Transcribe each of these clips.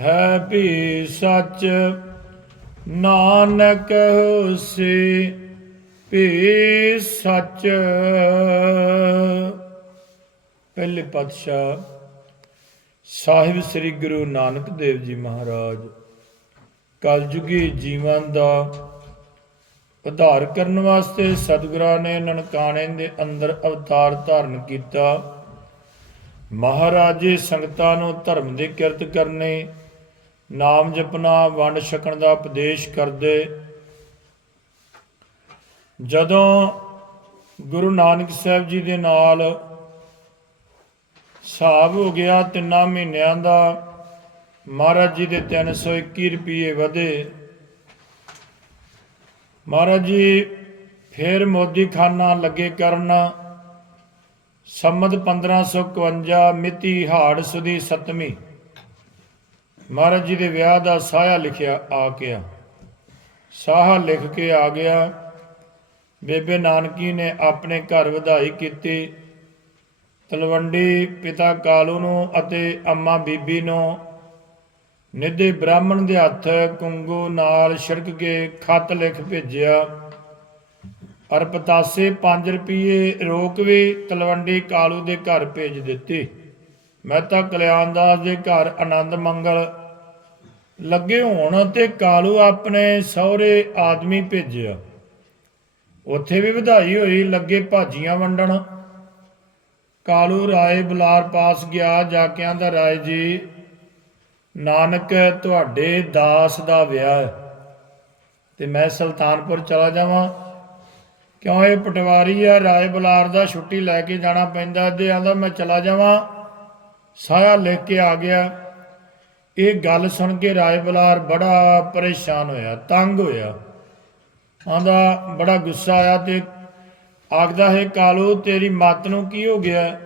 ਹੈ ਵੀ ਸੱਚ। ਨਾਨਕ ਹੋਸੀ ਵੀ ਸੱਚ। ਪਹਿਲੇ ਪਾਤਸ਼ਾਹ ਸਾਹਿਬ ਸ੍ਰੀ ਗੁਰੂ ਨਾਨਕ ਦੇਵ ਜੀ ਮਹਾਰਾਜ ਕਲਯੁਗੀ ਜੀਵਨ ਦਾ ਉਧਾਰ ਕਰਨ ਵਾਸਤੇ ਸਤਿਗੁਰਾਂ ਨੇ ਨਨਕਾਣੇ ਦੇ ਅੰਦਰ ਅਵਤਾਰ ਧਾਰਨ ਕੀਤਾ। ਮਹਾਰਾਜੇ ਸੰਗਤਾਂ ਨੂੰ ਧਰਮ ਦੀ ਕਿਰਤ ਕਰਨੇ ਨਾਮ ਜਪਣਾ, ਵੰਡ ਛਕਣ ਦਾ ਉਪਦੇਸ਼ ਕਰਦੇ। ਜਦੋਂ ਗੁਰੂ ਨਾਨਕ ਸਾਹਿਬ ਜੀ ਦੇ ਨਾਲ ਹਿਸਾਬ ਹੋ ਗਿਆ, ਤਿੰਨਾਂ ਮਹੀਨਿਆਂ ਦਾ, ਮਹਾਰਾਜ ਜੀ ਦੇ 321 ਰੁਪਏ ਵਧੇ। ਮਹਾਰਾਜ ਜੀ ਫੇਰ ਮੋਦੀ ਖਾਨਾ ਲੱਗੇ ਕਰਨ। ਸੰਮਤ 1551 ਮਿਤੀ ਹਾੜ ਸੁਦੀ ਸਤਵੀਂ। ਮਹਾਰਾਜ ਜੀ ਦੇ ਵਿਆਹ ਦਾ ਸਾਇਆ ਲਿਖਿਆ ਆ ਗਿਆ। ਸਾਹਾ ਲਿਖ ਕੇ ਆ ਗਿਆ, ਬੇਬੇ ਨਾਨਕੀ ਨੇ ਆਪਣੇ ਘਰ ਵਧਾਈ ਕੀਤੀ। ਤਲਵੰਡੀ ਪਿਤਾ ਕਾਲੂ ਨੂੰ ਅਤੇ ਅੰਮਾ ਬੀਬੀ ਨੂੰ ਨਿੱਧੇ ਬ੍ਰਾਹਮਣ ਦੇ ਹੱਥ ਕੁੰਗੂ ਨਾਲ ਛਿੜਕ ਕੇ ਖੱਤ ਲਿਖ ਭੇਜਿਆ। ਅਰ ਪਤਾਸੇ 5 ਰੁਪਏ ਰੋਕ ਵੀ ਤਲਵੰਡੀ ਕਾਲੂ ਦੇ ਘਰ ਭੇਜ ਦਿੱਤੀ। ਮਹਿਤਾ ਕਲਿਆਣਦਾਸ ਦੇ ਘਰ ਆਨੰਦ ਮੰਗਲ ਲੱਗੇ ਹੋਣ ਤੇ ਕਾਲੂ ਆਪਣੇ ਸਹੁਰੇ ਆਦਮੀ ਭੇਜਿਆ। ਉੱਥੇ ਵੀ ਵਧਾਈ ਹੋਈ, ਲੱਗੇ ਭਾਜੀਆਂ ਵੰਡਣ। ਕਾਲੂ ਰਾਏ ਬੁਲਾਰ ਪਾਸ ਗਿਆ, ਜਾ ਕੇ ਆਂਦਾ, ਰਾਏ ਜੀ, ਨਾਨਕ ਤੁਹਾਡੇ ਦਾਸ ਦਾ ਵਿਆਹ ਹੈ ਤੇ ਮੈਂ ਸੁਲਤਾਨਪੁਰ ਚਲਾ ਜਾਵਾਂ। ਕਿਉਂ ਇਹ ਪਟਵਾਰੀ ਆ? ਰਾਏ ਬੁਲਾਰ ਦਾ ਛੁੱਟੀ ਲੈ ਕੇ ਜਾਣਾ ਪੈਂਦਾ। ਤੇ ਆਂਦਾ, ਮੈਂ ਚਲਾ ਜਾਵਾਂ। ਸਾਇਆ ਲਿਖ ਕੇ ਆ ਗਿਆ। ਇਹ ਗੱਲ ਸੁਣ ਕੇ ਰਾਏ ਬੁਲਾਰ ਬੜਾ ਪਰੇਸ਼ਾਨ ਹੋਇਆ, ਤੰਗ ਹੋਇਆ। ਆਂਦਾ ਬੜਾ ਗੁੱਸਾ ਆਇਆ ਤੇ ਆਖਦਾ ਹੈ, ਕਾਲੂ, ਤੇਰੀ ਮੱਤ ਨੂੰ ਕੀ ਹੋ ਗਿਆ?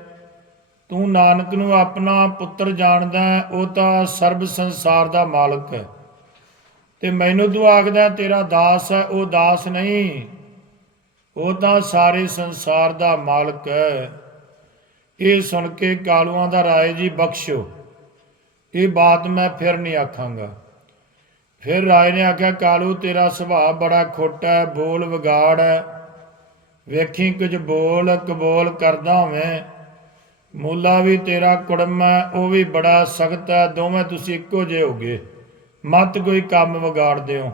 ਤੂੰ ਨਾਨਕ ਨੂੰ ਆਪਣਾ ਪੁੱਤਰ ਜਾਣਦਾ ਉਹ ਤਾਂ ਸਰਬ ਸੰਸਾਰ ਦਾ ਮਾਲਕ ਹੈ। ਤੇ ਮੈਨੂੰ ਤੂੰ ਆਖਦਾ ਤੇਰਾ ਦਾਸ ਹੈ, ਉਹ ਦਾਸ ਨਹੀਂ। ਉਹ ਤਾਂ ਸਾਰੇ ਸੰਸਾਰ ਦਾ ਮਾਲਕ ਹੈ। ਇਹ ਸੁਣ ਕੇ ਕਾਲੂਆਂ ਦਾ ਰਾਏ ਜੀ ਬਖਸ਼ੋ ਇਹ ਬਾਤ ਮੈਂ ਫਿਰ ਨਹੀਂ ਆਖਾਂਗਾ। ਫਿਰ ਰਾਏ ਨੇ ਆਖਿਆ, ਕਾਲੂ, ਤੇਰਾ ਸੁਭਾਅ ਬੜਾ ਖੋਟਾ ਹੈ, ਬੋਲ ਵਿਗਾੜ ਹੈ। ਵੇਖੀ ਕੁਝ ਬੋਲ, ਕਬੋਲ ਕਰਦਾ ਹੋਵੇਂ। ਮੂਲਾ ਵੀ ਤੇਰਾ ਕੁੜਮ ਹੈ, ਉਹ ਵੀ ਬੜਾ ਸਖਤ ਹੈ, ਦੋਵੇਂ ਤੁਸੀਂ ਇੱਕੋ ਜਿਹੇ ਹੋਗੇ। ਮਤ ਕੋਈ ਕੰਮ ਵਿਗਾੜ ਦਿਓ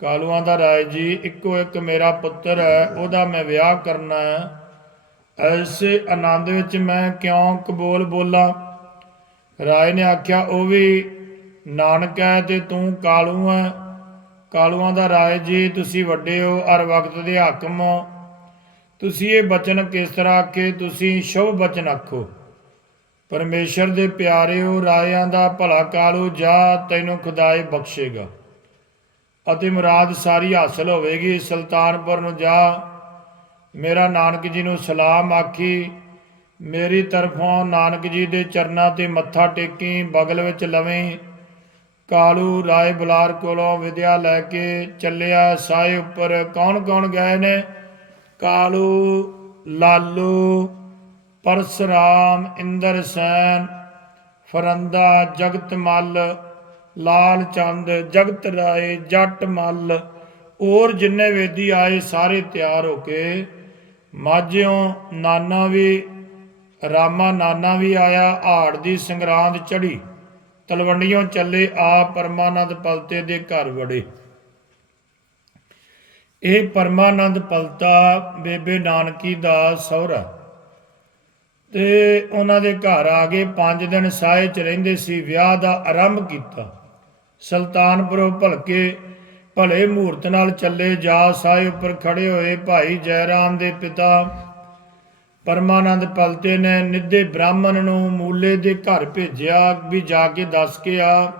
ਕਾਲੂਆਂ ਦਾ ਰਾਏ, ਜੀ, ਇੱਕੋ ਇੱਕ ਮੇਰਾ ਪੁੱਤਰ ਹੈ, ਉਹਦਾ ਮੈਂ ਵਿਆਹ ਕਰਨਾ ਹੈ। ਐਸੇ ਆਨੰਦ ਵਿੱਚ ਮੈਂ ਕਿਉਂ ਕਬੂਲ ਬੋਲਾਂ? ਰਾਏ ਨੇ ਆਖਿਆ, ਉਹ ਵੀ ਨਾਨਕ ਹੈ ਤੇ ਤੂੰ ਕਾਲੂ ਹੈ। ਕਾਲੂਆਂ ਦਾ ਰਾਏ, ਜੀ ਤੁਸੀਂ ਵੱਡੇ ਹੋ, ਹਰ ਵਕਤ ਦੇ ਹਾਕਮ ਹੋ। ਤੁਸੀਂ ਇਹ ਬਚਨ ਕਿਸ ਤਰ੍ਹਾਂ ਆਖੇ? ਤੁਸੀਂ ਸ਼ੁਭ ਬਚਨ ਆਖੋ। ਪਰਮੇਸ਼ਰ ਦੇ ਪਿਆਰੇ ਹੋ, ਰਾਇਆਂ ਦਾ ਭਲਾ ਕਾਲੂ, ਜਾ ਤੈਨੂੰ ਖੁਦਾਏ ਬਖਸ਼ੇਗਾ। ਅਤੇ ਮੁਰਾਦ ਸਾਰੀ ਹਾਸਲ ਹੋਵੇਗੀ। ਸੁਲਤਾਨਪੁਰ ਨੂੰ ਜਾ। ਮੇਰਾ ਨਾਨਕ ਜੀ ਨੂੰ ਸਲਾਮ ਆਖੀ। ਮੇਰੀ ਤਰਫੋਂ ਨਾਨਕ ਜੀ ਦੇ ਚਰਨਾਂ ਤੇ ਮੱਥਾ ਟੇਕੀ, ਬਗਲ ਵਿੱਚ ਲਵੇਂ। ਕਾਲੂ ਰਾਏ ਬੁਲਾਰ ਕੋਲੋਂ ਵਿਦਿਆ ਲੈ ਕੇ ਚੱਲਿਆ ਸਾਏ ਉੱਪਰ। ਕੌਣ ਕੌਣ ਗਏ ਨੇ? ਕਾਲੂ, ਲਾਲੂ, ਪਰਸਰਾਮ, ਇੰਦਰ ਸੈਨ, ਫਰੰਦਾ, ਜਗਤ ਮੱਲ, ਲਾਲ ਚੰਦ, ਜਗਤ ਰਾਏ, ਜੱਟ ਮੱਲ। ਔਰ ਜਿੰਨੇ ਵੇਦੀ ਆਏ ਸਾਰੇ ਤਿਆਰ ਹੋ ਕੇ। ਮਾਝਿਓਂ ਨਾਨਾ ਵੀ ਰਾਮਾ ਨਾਨਾ ਵੀ ਆਇਆ, ਹਾੜ ਦੀ ਸੰਗਰਾਂਦ ਚੜੀ ਤਲਵੰਡੀਆਂ ਚੱਲੇ ਆ ਪਰਮਾਨੰਦ ਪਲਤੇ ਦੇ ਘਰ ਵੜੇ। ਇਹ ਪਰਮਾਨੰਦ ਪਲਤਾ ਬੇਬੇ ਨਾਨਕੀ ਦਾ ਸਹੁਰਾ। ਤੇ ਉਹਨਾਂ ਦੇ ਘਰ ਆ ਗਏ 5 ਦਿਨ ਸਾਏ ਚ ਰਹਿੰਦੇ ਸੀ, ਵਿਆਹ ਦਾ ਆਰੰਭ ਕੀਤਾ। ਸੁਲਤਾਨਪੁਰੋਂ ਭਲਕੇ ਭਲੇ ਮੂਰਤ ਨਾਲ ਚੱਲੇ ਜਾ ਸਾਏ ਉੱਪਰ ਖੜੇ ਹੋਏ ਭਾਈ ਜੈਰਾਮ ਦੇ ਪਿਤਾ ਪਰਮਾਨੰਦ ਪਲਤੇ ਨੇ ਨਿੱਧੇ ਬ੍ਰਾਹਮਣ ਨੂੰ ਮੂਲੇ ਦੇ ਘਰ ਭੇਜਿਆ, ਵੀ ਜਾ ਕੇ ਦੱਸ ਕੇ ਆ।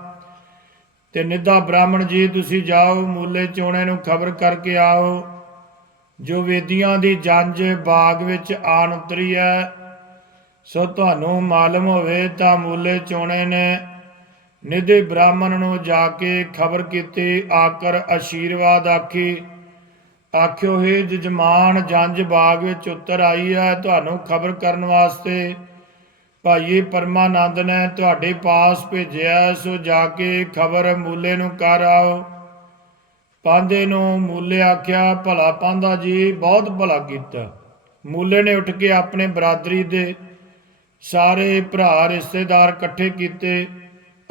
ਤੇ ਨਿੱਧਾ ਬ੍ਰਾਹਮਣ ਜੀ, ਤੁਸੀਂ ਜਾਓ, ਮੂਲੇ ਚੋਣੇ ਨੂੰ ਖਬਰ ਕਰਕੇ ਆਓ। ਜੋ ਵੇਦੀਆਂ ਦੀ ਜੰਜ ਬਾਗ ਵਿੱਚ ਆਣ ਉਤਰੀ ਹੈ ਸੋ ਤੁਹਾਨੂੰ ਮਾਲੂਮ ਹੋਵੇ ਤਾਂ ਮੂਲੇ ਚੋਣੇ ਨੇ ਨਿਧੇ ਬ੍ਰਾਹਮਣ ਨੂੰ ਜਾ ਕੇ ਖਬਰ ਕੀਤੀ, ਆਕਰ ਆਸ਼ੀਰਵਾਦ ਆਖੀ ਆਖਿਓ, ਹੈ ਜਜਮਾਨ, ਜੰਜ ਬਾਗ ਵਿੱਚ ਉਤਰ ਆਈ ਹੈ, ਤੁਹਾਨੂੰ ਖਬਰ ਕਰਨ ਵਾਸਤੇ। ਭਾਈ ਪਰਮਾਨੰਦ ਨੇ ਤੁਹਾਡੇ ਪਾਸ ਭੇਜਿਆ ਸੋ ਜਾ ਕੇ ਖਬਰ ਮੂਲੇ ਨੂੰ ਕਰ ਆਓ। ਪਾਂਦੇ ਨੂੰ ਮੂਲੇ ਆਖਿਆ, ਭਲਾ ਪਾਂਦਾ ਜੀ, ਬਹੁਤ ਭਲਾ ਕੀਤਾ। ਮੂਲੇ ਨੇ ਉੱਠ ਕੇ ਆਪਣੇ ਬਰਾਦਰੀ ਦੇ ਸਾਰੇ ਭਰਾ, ਰਿਸ਼ਤੇਦਾਰ ਇਕੱਠੇ ਕੀਤੇ।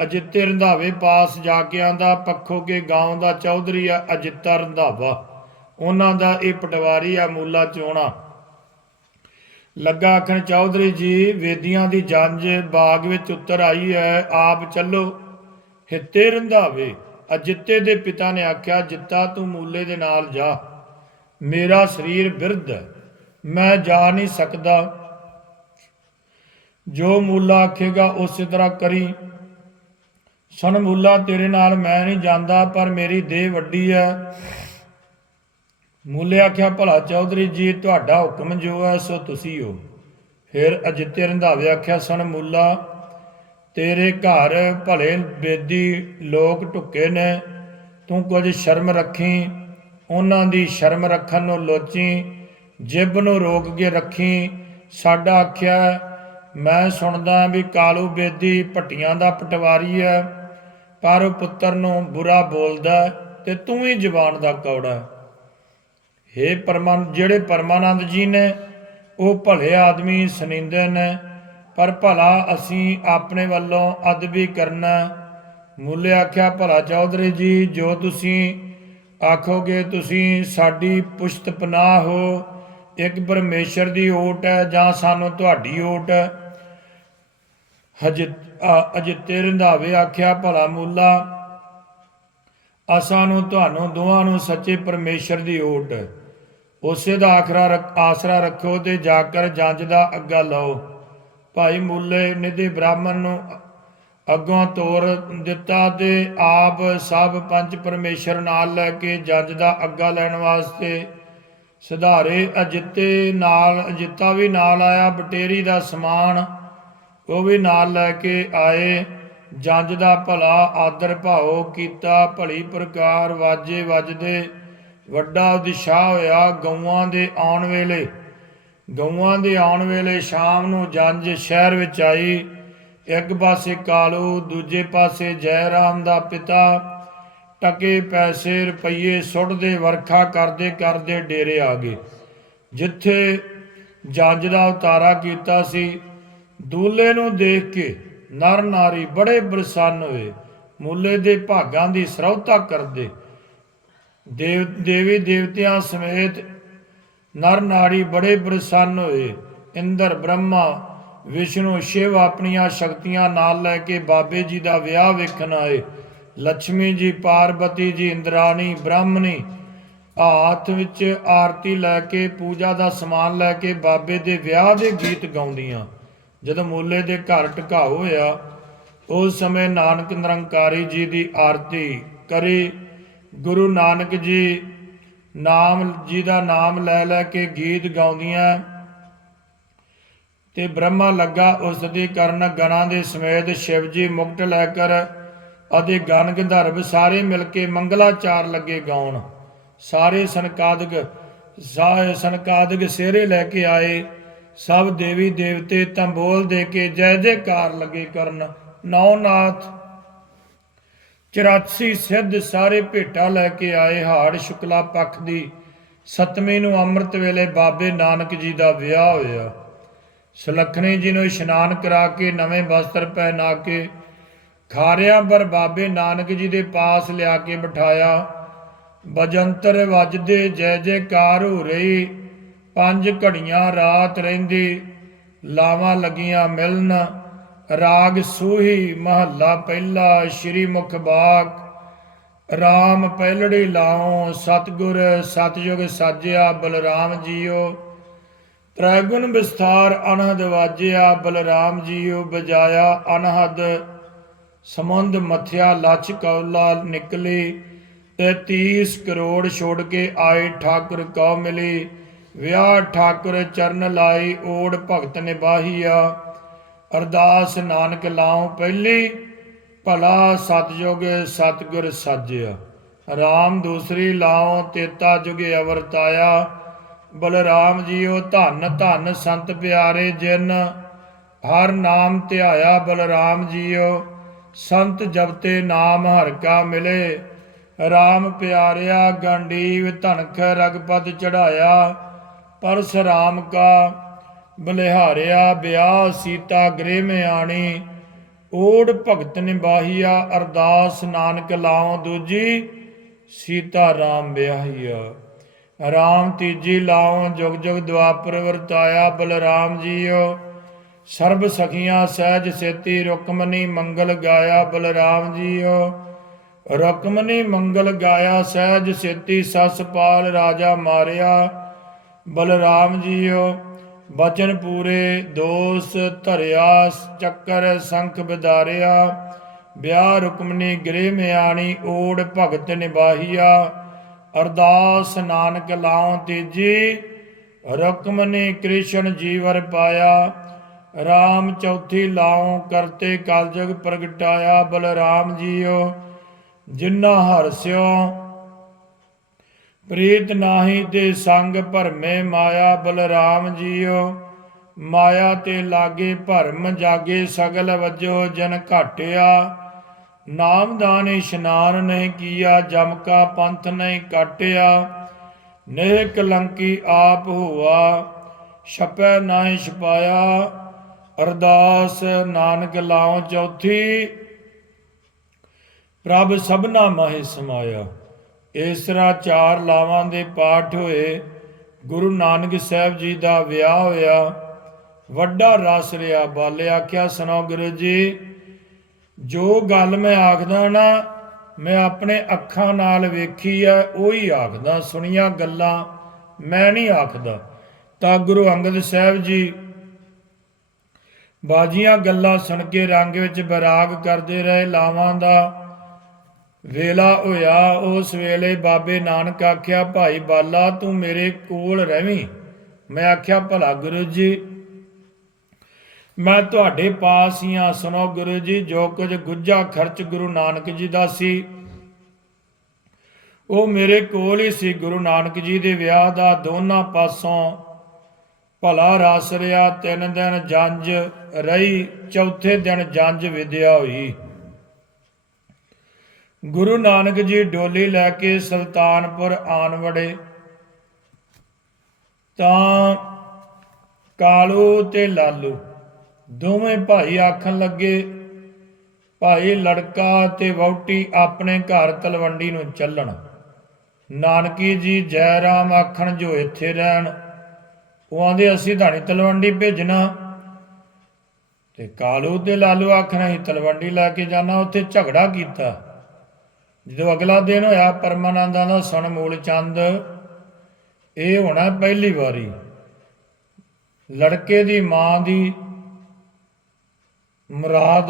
ਅਜਿੱਤੇ ਰੰਧਾਵੇ ਪਾਸ ਜਾ ਕੇ ਆਂਦਾ, ਪੱਖੋ ਕੇ ਗਾਉਂ ਦਾ ਚੌਧਰੀ ਆ, ਅਜਿੱਤਾ ਰੰਧਾਵਾ। ਉਹਨਾਂ ਦਾ ਇਹ ਪਟਵਾਰੀ ਆ ਮੂਲਾ ਚੋਣਾ। ਲੱਗਾ ਆਖਣ, ਚੌਧਰੀ ਜੀ, ਵੇਦੀਆਂ ਦੀ ਜੰਜ ਬਾਗ ਵਿੱਚ ਉਤਰ ਆਈ ਹੈ, ਆਪ ਚੱਲੋ, ਹਿੱਤੇ ਰੰਧਾਵੇ। ਅਜਿੱਤੇ ਦੇ ਪਿਤਾ ਨੇ ਆਖਿਆ, ਜਿੱਤਾ ਤੂੰ ਮੂਲੇ ਦੇ ਨਾਲ ਜਾ। ਮੇਰਾ ਸਰੀਰ ਬਿਰਧ ਹੈ, ਮੈਂ ਜਾ ਨਹੀਂ ਸਕਦਾ। ਜੋ ਮੂਲਾ ਆਖੇਗਾ, ਉਸੇ ਤਰ੍ਹਾਂ ਕਰੀ। ਸਨ ਮੂਲਾ, ਤੇਰੇ ਨਾਲ ਮੈਂ ਨਹੀਂ ਜਾਂਦਾ, ਪਰ ਮੇਰੀ ਦੇਹ ਵੱਡੀ ਹੈ। ਮੂਲੇ ਆਖਿਆ, ਭਲਾ ਚੌਧਰੀ ਜੀ, ਤੁਹਾਡਾ ਹੁਕਮ ਜੋ ਹੈ, ਸੋ ਤੁਸੀਂ ਹੋ। ਫਿਰ ਅਜਿੱਤੇ ਰੰਧਾਵੇ ਆਖਿਆ ਸਨ ਮੂਲਾ, ਤੇਰੇ ਘਰ ਭਲੇ ਬੇਦੀ ਲੋਕ ਢੁੱਕੇ ਨੇ। ਤੂੰ ਕੁਝ ਸ਼ਰਮ ਰੱਖੀ, ਉਹਨਾਂ ਦੀ ਸ਼ਰਮ ਰੱਖਣ ਨੂੰ ਲੋਚੀ। ਜਿਬ ਨੂੰ ਰੋਕ ਕੇ ਰੱਖੀ, ਸਾਡਾ ਆਖਿਆ, ਮੈਂ ਸੁਣਦਾ ਵੀ ਕਾਲੂ ਬੇਦੀ ਭੱਟੀਆਂ ਦਾ ਪਟਵਾਰੀ ਹੈ, ਪਰ ਪੁੱਤਰ ਨੂੰ ਬੁਰਾ ਬੋਲਦਾ ਹੈ ਤੇ ਤੂੰ ਹੀ ਜ਼ਬਾਨ ਦਾ ਕੌੜਾ ਹੈ ਹੇ ਪਰਮਾਨ, ਜਿਹੜੇ ਪਰਮਾਨੰਦ ਜੀ ਨੇ, ਉਹ ਭਲੇ ਆਦਮੀ ਸੁਨਿੰਦੇ ਨੇ, ਪਰ ਭਲਾ ਅਸੀਂ ਆਪਣੇ ਵੱਲੋਂ ਅਦਬੀ ਕਰਨਾ। ਮੁੱਲੇ ਆਖਿਆ, ਭਲਾ ਚੌਧਰੀ ਜੀ, ਜੋ ਤੁਸੀਂ ਆਖੋਗੇ, ਤੁਸੀਂ ਸਾਡੀ ਪੁਸ਼ਤ ਪਨਾਹ ਹੋ। ਇੱਕ ਪਰਮੇਸ਼ਰ ਦੀ ਓਟ ਹੈ, ਜਾਂ ਸਾਨੂੰ ਤੁਹਾਡੀ ਓਟ ਹੈ। ਹਜ ਅਜਿੱਤੇ ਰੰਧਾਵੇ ਆਖਿਆ, ਭਲਾ ਮੂਲਾ, ਅਸਾਂ ਨੂੰ, ਤੁਹਾਨੂੰ ਦੋਵਾਂ ਨੂੰ ਸੱਚੇ ਪਰਮੇਸ਼ਰ ਦੀ ਓਟ ਹੈ। ਉਸੇ ਦਾ ਆਖਰਾ ਰੱਖ- ਆਸਰਾ ਰੱਖੋ ਤੇ ਜਾ ਕਰ ਜੰਜ ਦਾ ਅੱਗਾ ਲਓ। ਭਾਈ ਮੁੱਲੇ ਨਿਧੀ ਬ੍ਰਾਹਮਣ ਨੂੰ ਅੱਗੋਂ ਤੋਰ ਦਿੱਤਾ ਤੇ ਆਪ ਸਭ ਪੰਜ ਪਰਮੇਸ਼ਰ ਨਾਲ ਲੈ ਕੇ ਜੰਜ ਦਾ ਅੱਗਾ ਲੈਣ ਵਾਸਤੇ ਸੁਧਾਰੇ ਅਜਿੱਤੇ ਨਾਲ, ਅਜਿੱਤਾ ਵੀ ਨਾਲ ਆਇਆ, ਬਟੇਰੀ ਦਾ ਸਮਾਨ ਉਹ ਵੀ ਨਾਲ ਲੈ ਕੇ ਆਏ। ਜੰਜ ਦਾ ਭਲਾ ਆਦਰ ਭਾਉ ਕੀਤਾ, ਭਲੀ ਪ੍ਰਕਾਰ ਵਾਜੇ ਵੱਜਦੇ ਵੱਡਾ ਉਤਸ਼ਾਹ ਹੋਇਆ ਗਊਆਂ ਦੇ ਆਉਣ ਵੇਲੇ। ਗਊਆਂ ਦੇ ਆਉਣ ਵੇਲੇ ਸ਼ਾਮ ਨੂੰ ਜੰਜ ਸ਼ਹਿਰ ਵਿੱਚ ਆਈ। ਇੱਕ ਪਾਸੇ ਕਾਲੂ, ਦੂਜੇ ਪਾਸੇ ਜੈ ਰਾਮ ਦਾ ਪਿਤਾ। ਟਕੇ ਪੈਸੇ, ਰੁਪਈਏ ਸੁੱਟਦੇ, ਵਰਖਾ ਕਰਦੇ ਕਰਦੇ ਡੇਰੇ ਆ ਗਏ। ਜਿੱਥੇ ਜੰਜ ਦਾ ਉਤਾਰਾ ਕੀਤਾ ਸੀ, ਦੂਲੇ ਨੂੰ ਦੇਖ ਕੇ ਨਰ ਨਾਰੀ ਬੜੇ ਪ੍ਰਸੰਨ ਹੋਏ। ਮੁੱਲੇ ਦੇ ਭਾਗਾਂ ਦੀ ਸਰਵਤਾ ਕਰਦੇ। ਦੇਵ, ਦੇਵੀ ਦੇਵਤਿਆਂ ਸਮੇਤ ਨਰ ਨਾਰੀ ਬੜੇ ਪ੍ਰਸੰਨ ਹੋਏ। ਇੰਦਰ, ਬ੍ਰਹਮਾ, ਵਿਸ਼ਨੂੰ, ਸ਼ਿਵ ਆਪਣੀਆਂ ਸ਼ਕਤੀਆਂ ਨਾਲ ਲੈ ਕੇ ਬਾਬੇ ਜੀ ਦਾ ਵਿਆਹ ਵੇਖਣ ਆਏ। ਲక్ష్ਮੀ ਜੀ, ਪਾਰਬਤੀ ਜੀ, ਇੰਦਰਾਣੀ, ਬ੍ਰਾਹਮਣੀ ਹੱਥ ਵਿੱਚ ਆਰਤੀ ਲੈ ਕੇ, ਪੂਜਾ ਦਾ ਸਮਾਨ ਲੈ ਕੇ ਬਾਬੇ ਦੇ ਵਿਆਹ ਦੇ ਗੀਤ ਗਾਉਂਦੀਆਂ। ਜਦੋਂ ਮੂਲੇ ਦੇ ਘਰ ਟਿਕਾਉ ਹੋਇਆ, ਉਸ ਸਮੇਂ ਨਾਨਕ ਨਿਰੰਕਾਰੀ ਜੀ ਦੀ ਆਰਤੀ ਕਰੀ ਗੁਰੂ ਨਾਨਕ ਜੀ ਨਾਮ, ਜੀ ਦਾ ਨਾਮ ਲੈ ਲੈ ਕੇ ਗੀਤ ਗਾਉਂਦੀਆਂ ਤੇ ਬ੍ਰਹਮਾ ਲੱਗਾ ਉਸ ਦੀ ਕਰਨ ਗਣਾਂ ਦੇ ਸਮੇਤ ਸ਼ਿਵ ਜੀ ਮੁਕਟ ਲੈ ਕਰ ਅਤੇ ਗਨ ਗੰਧਰਵ ਸਾਰੇ ਮਿਲ ਕੇ ਮੰਗਲਾਚਾਰ ਲੱਗੇ ਗਾਉਣ। ਸਾਰੇ ਸੰਕਾਦਿਕ ਸਾਰੇ ਸੰਕਾਦਿਕ ਸਿਹਰੇ ਲੈ ਕੇ ਆਏ। ਸਭ ਦੇਵੀ ਦੇਵਤੇ ਤੰਬੋਲ ਦੇ ਕੇ ਜੈ ਜੈਕਾਰ ਲੱਗੇ ਕਰਨ। ਨੌਨਾਥ 84 ਸਿੱਧ ਸਾਰੇ ਭੇਟਾ ਲੈ ਕੇ ਆਏ ਹਾੜ ਸ਼ੁਕਲਾ ਪੱਖ ਦੀ। ਸਤਵੀਂ ਨੂੰ ਅੰਮ੍ਰਿਤ ਵੇਲੇ ਬਾਬੇ ਨਾਨਕ ਜੀ ਦਾ ਵਿਆਹ ਹੋਇਆ। ਸੁਲੱਖਣੀ ਜੀ ਨੂੰ ਇਸ਼ਨਾਨ ਕਰਾ ਕੇ ਨਵੇਂ ਵਸਤਰ ਪਹਿਨਾ ਕੇ ਖਾਰਿਆਂ ਪਰ ਬਾਬੇ ਨਾਨਕ ਜੀ ਦੇ ਪਾਸ ਲਿਆ ਕੇ ਬਿਠਾਇਆ। ਬਜੰਤਰ ਵੱਜਦੇ ਜੈ ਜੈਕਾਰ ਹੋ ਰਹੀ, ਪੰਜ ਘੜੀਆਂ ਰਾਤ ਰਹਿੰਦੀ, ਲਾਵਾਂ ਲੱਗੀਆਂ ਮਿਲਣ। ਰਾਗ ਸੂਹੀ ਮਹੱਲਾ ਪਹਿਲਾ, ਸ਼੍ਰੀ ਮੁਖ ਬਾਗ। RAM ਪਹਿਲੜੀ ਲਾਉ, ਸਤਗੁਰ ਸਤਜੁਗ ਸਾਜਿਆ, ਬਲਰਾਮ ਜੀਓ। ਤ੍ਰੈਗੁਣ ਵਿਸਥਾਰ ਅਨਹਦ ਵਾਜਿਆ, ਬਲਰਾਮ ਜੀਓ ਬਜਾਇਆ ਅਨਹਦ। ਸਮੁੰਦ ਮਥਿਆ ਲਛ ਕੌਲਾ ਨਿਕਲੀ, ਤੇ 30 ਕਰੋੜ ਛੋੜ ਕੇ ਆਏ ਠਾਕੁਰ ਕਉ ਮਿਲੀ। ਵਿਆਹ ਠਾਕੁਰ ਚਰਨ ਲਾਈ ਓੜ ਭਗਤ ਨਿਬਾਹੀਆ ਅਰਦਾਸ ਨਾਨਕ ਲਾਉ ਪਹਿਲੀ, ਭਲਾ ਸਤਜੁਗ ਸਤਗੁਰ ਸਾਜਿਆ। ਰਾਮ ਦੂਸਰੀ ਲਾਉ, ਤੇਤਾ ਜੁਗ ਅਵਰਤਾਇਆ ਬਲਰਾਮ ਜੀਓ ਧੰਨ ਧੰਨ ਸੰਤ ਪਿਆਰੇ ਜਿਨ। ਹਰ ਨਾਮ ਧਿਆਇਆ ਬਲਰਾਮ ਜੀਓ ਸੰਤ ਜਪਤੇ ਨਾਮ ਹਰ ਕਾ ਮਿਲੇ। ਰਾਮ ਪਿਆਰਿਆ, ਗੰਡੀਵ ਧਨਖ ਰਗਪਦ ਚੜਾਇਆ। ਪਰਸ ਪਰਸਰਾਮ ਕਾ ਬਲਿਹਾਰਿਆ ਵਿਆਹ ਸੀਤਾ ਗ੍ਰਹਿ ਮੈਂ ਆਣੀ ਓੜ ਭਗਤ ਨਿਬਾਹੀਆ ਅਰਦਾਸ ਨਾਨਕ ਲਾਉ ਦੂਜੀ, ਸੀਤਾ ਰਾਮ ਵਿਆਹੀਆ ਰਾਮ ਤੀਜੀ ਲਾਉ, ਜੁਗ ਜੁਗ ਦੁਆਪਰ ਵਰਤਾਇਆ ਬਲਰਾਮ ਜੀਓ। ਸਰਬ ਸਖੀਆਂ ਸਹਿਜ ਸੇਤੀ, ਰੁਕਮਨੀ ਮੰਗਲ ਗਾਇਆ ਬਲਰਾਮ ਜੀਓ। ਰੁਕਮਨੀ ਮੰਗਲ ਗਾਇਆ ਸਹਿਜ ਸੇਤੀ, ਸਸ ਪਾਲ ਰਾਜਾ ਮਾਰਿਆ ਬਲਰਾਮ ਜੀਓ। ਬਚਨ ਪੂਰੇ, ਦੋਸ ਧਰਿਆ ਚੱਕਰ ਸੰਖ ਵਿਦਾਰਿਆ ਵਿਆਹ ਰੁਕਮਨੀ ਗ੍ਰਹਿ ਮਿਆਣੀ, ਓੜ ਭਗਤ ਨਿਬਾਹੀਆ ਅਰਦਾਸ ਨਾਨਕ ਲਾਉ ਤੀਜੀ, ਰੁਕਮਨੀ ਕ੍ਰਿਸ਼ਨ ਜੀਵਰ ਪਾਇਆ RAM ਚੌਥੀ ਲਾਉ ਕਰਤੇ ਕਲਯੁਗ ਪ੍ਰਗਟਾਇਆ, ਬਲਰਾਮ ਜੀਓ, ਜਿਨ੍ਹਾਂ ਹਰਸਿਓ ਪ੍ਰੀਤ ਨਾਹੀ ਤੇ ਸੰਗ ਭਰਮੇ ਮਾਇਆ ਬਲਰਾਮ ਜੀਓ। ਮਾਇਆ ਤੇ ਲਾਗੇ ਭਰਮ ਜਾਗੇ ਸਗਲ ਵਜੋ ਜਨ ਘਾਟਿਆ। ਨਾਮਦਾਨ ਇਸ਼ਨਾਨ ਨਹੀਂ ਕੀਆ, ਜਮ ਕਾ ਪੰਥ ਨਹੀਂ ਕਾਟਿਆ। ਨੇਹ ਕਲੰਕੀ ਆਪ ਹੋਆ, ਛਪੈ ਨਾਹੀ ਛਪਾਇਆ। ਅਰਦਾਸ ਨਾਨਕ ਲਾਉ ਚੌਥੀ, ਪ੍ਰਭ ਸਭਨਾ ਮਾਹਿ ਸਮਾਇਆ। ਇਸ ਤਰ੍ਹਾਂ ਚਾਰ ਲਾਵਾਂ ਦੇ ਪਾਠ ਹੋਏ, ਗੁਰੂ ਨਾਨਕ ਸਾਹਿਬ ਜੀ ਦਾ ਵਿਆਹ ਹੋਇਆ, ਵੱਡਾ ਰਸ ਰਿਆ ਬਾਲੇ ਆਖਿਆ, ਸੁਣਾਓ ਗੁਰੂ ਜੀ, ਜੋ ਗੱਲ ਮੈਂ ਆਖਦਾ ਨਾ, ਮੈਂ ਆਪਣੇ ਅੱਖਾਂ ਨਾਲ ਵੇਖੀ ਐ, ਉਹੀ ਆਖਦਾ। ਸੁਣੀਆਂ ਗੱਲਾਂ ਮੈਂ ਨਹੀਂ ਆਖਦਾ। ਤਾਂ ਗੁਰੂ ਅੰਗਦ ਸਾਹਿਬ ਜੀ ਬਾਜੀਆਂ ਗੱਲਾਂ ਸੁਣ ਕੇ ਰੰਗ ਵਿੱਚ ਬਰਾਗ ਕਰਦੇ ਰਹੇ। ਲਾਵਾਂ ਦਾ ਵੇਲਾ ਹੋਇਆ, ਉਸ ਵੇਲੇ ਬਾਬੇ ਨਾਨਕ ਆਖਿਆ, ਭਾਈ ਬਾਲਾ, ਤੂੰ ਮੇਰੇ ਕੋਲ ਰਹਿਵੀਂ ਮੈਂ ਆਖਿਆ, ਭਲਾ ਗੁਰੂ ਜੀ, ਮੈਂ ਤੁਹਾਡੇ ਪਾਸ ਹੀ ਆ। ਸੁਣੋ ਗੁਰੂ ਜੀ, ਜੋ ਕੁਝ ਗੁੱਜਾ ਖਰਚ ਗੁਰੂ ਨਾਨਕ ਜੀ ਦਾ ਸੀ, ਉਹ ਮੇਰੇ ਕੋਲ ਹੀ ਸੀ। ਗੁਰੂ ਨਾਨਕ ਜੀ ਦੇ ਵਿਆਹ ਦਾ ਦੋਨਾਂ ਪਾਸੋਂ ਭਲਾ ਰਸ ਰਿਆ ਤਿੰਨ ਦਿਨ ਜੰਜ ਰਹੀ, ਚੌਥੇ ਦਿਨ ਜੰਜ ਵਿਦਿਆ ਹੋਈ। ਗੁਰੂ ਨਾਨਕ ਜੀ ਡੋਲੀ ਲੈ ਕੇ ਸੁਲਤਾਨਪੁਰ ਆਣ ਵੜੇ। ਤਾਂ ਕਾਲੂ ਤੇ ਲਾਲੂ ਦੋਵੇਂ ਭਾਈ ਆਖਣ ਲੱਗੇ, ਭਾਈ ਲੜਕਾ ਤੇ ਵਹੁਟੀ ਆਪਣੇ ਘਰ ਤਲਵੰਡੀ ਨੂੰ ਚੱਲਣ। ਨਾਨਕੀ ਜੀ ਜੈ ਰਾਮ ਆਖਣ ਜੋ ਇੱਥੇ ਰਹਿਣ। ਉਹ ਆਂਦੇ ਅਸੀਂ ਧਾਣੀ ਤਲਵੰਡੀ ਭੇਜਣਾ। ਤੇ ਕਾਲੂ ਤੇ ਲਾਲੂ ਆਖਣ, ਅਸੀਂ ਤਲਵੰਡੀ ਲੈ ਕੇ ਜਾਣਾ। ਉੱਥੇ ਝਗੜਾ ਕੀਤਾ। ਜਦੋਂ ਅਗਲਾ ਦਿਨ ਹੋਇਆ ਪਰਮਾਨੰਦਾਂ ਦਾ ਸਣ ਮੂਲ ਚੰਦ, ਇਹ ਹੋਣਾ ਪਹਿਲੀ ਵਾਰੀ। ਲੜਕੇ ਦੀ ਮਾਂ ਦੀ ਮੁਰਾਦ,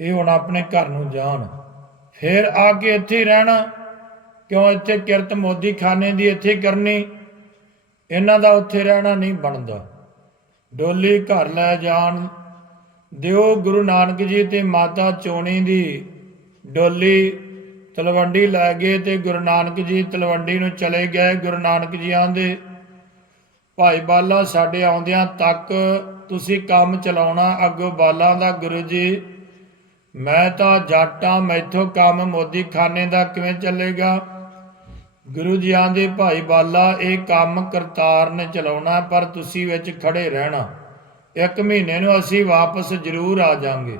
ਇਹ ਹੁਣ ਆਪਣੇ ਘਰ ਨੂੰ ਜਾਣ। ਫਿਰ ਆ ਕੇ ਇੱਥੇ ਰਹਿਣਾ। ਕਿਉਂ ਇੱਥੇ ਕਿਰਤ ਮੋਦੀ ਖਾਨੇ ਦੀ ਇੱਥੇ ਕਰਨੀ? ਇਹਨਾਂ ਦਾ ਉੱਥੇ ਰਹਿਣਾ ਨਹੀਂ ਬਣਦਾ। ਡੋਲੀ ਘਰ ਲੈ ਜਾਣ। ਦਿਓ ਗੁਰੂ ਨਾਨਕ ਜੀ ਤੇ ਮਾਤਾ ਚੋਣੀ ਦੀ ਡੋਲੀ ਤਲਵੰਡੀ ਲੈ ਗਏ ਤੇ ਗੁਰੂ ਨਾਨਕ ਜੀ ਤਲਵੰਡੀ ਨੂੰ ਚਲੇ ਗਏ। ਗੁਰੂ ਨਾਨਕ ਜੀ ਆਂਦੇ ਭਾਈ ਬਾਲਾ, ਸਾਡੇ ਆਉਂਦਿਆਂ ਤੱਕ ਤੁਸੀਂ ਕੰਮ ਚਲਾਉਣਾ, ਅੱਗੋਂ ਬਾਲਾਂ ਦਾ ਗੁਰੂ ਜੀ, ਮੈਂ ਤਾਂ ਜਾਟਾਂ, ਮੈਥੋਂ ਕੰਮ ਮੋਦੀ ਖਾਨੇ ਦਾ ਕਿਵੇਂ ਚੱਲੇਗਾ? ਗੁਰੂ ਜੀ ਆਂਦੇ ਭਾਈ ਬਾਲਾ, ਇਹ ਕੰਮ ਕਰਤਾਰ ਨੇ ਚਲਾਉਣਾ, ਪਰ ਤੁਸੀਂ ਵਿੱਚ ਖੜੇ ਰਹਿਣਾ। ਇੱਕ ਮਹੀਨੇ ਨੂੰ ਅਸੀਂ ਵਾਪਸ ਜ਼ਰੂਰ ਆ ਜਾਾਂਗੇ।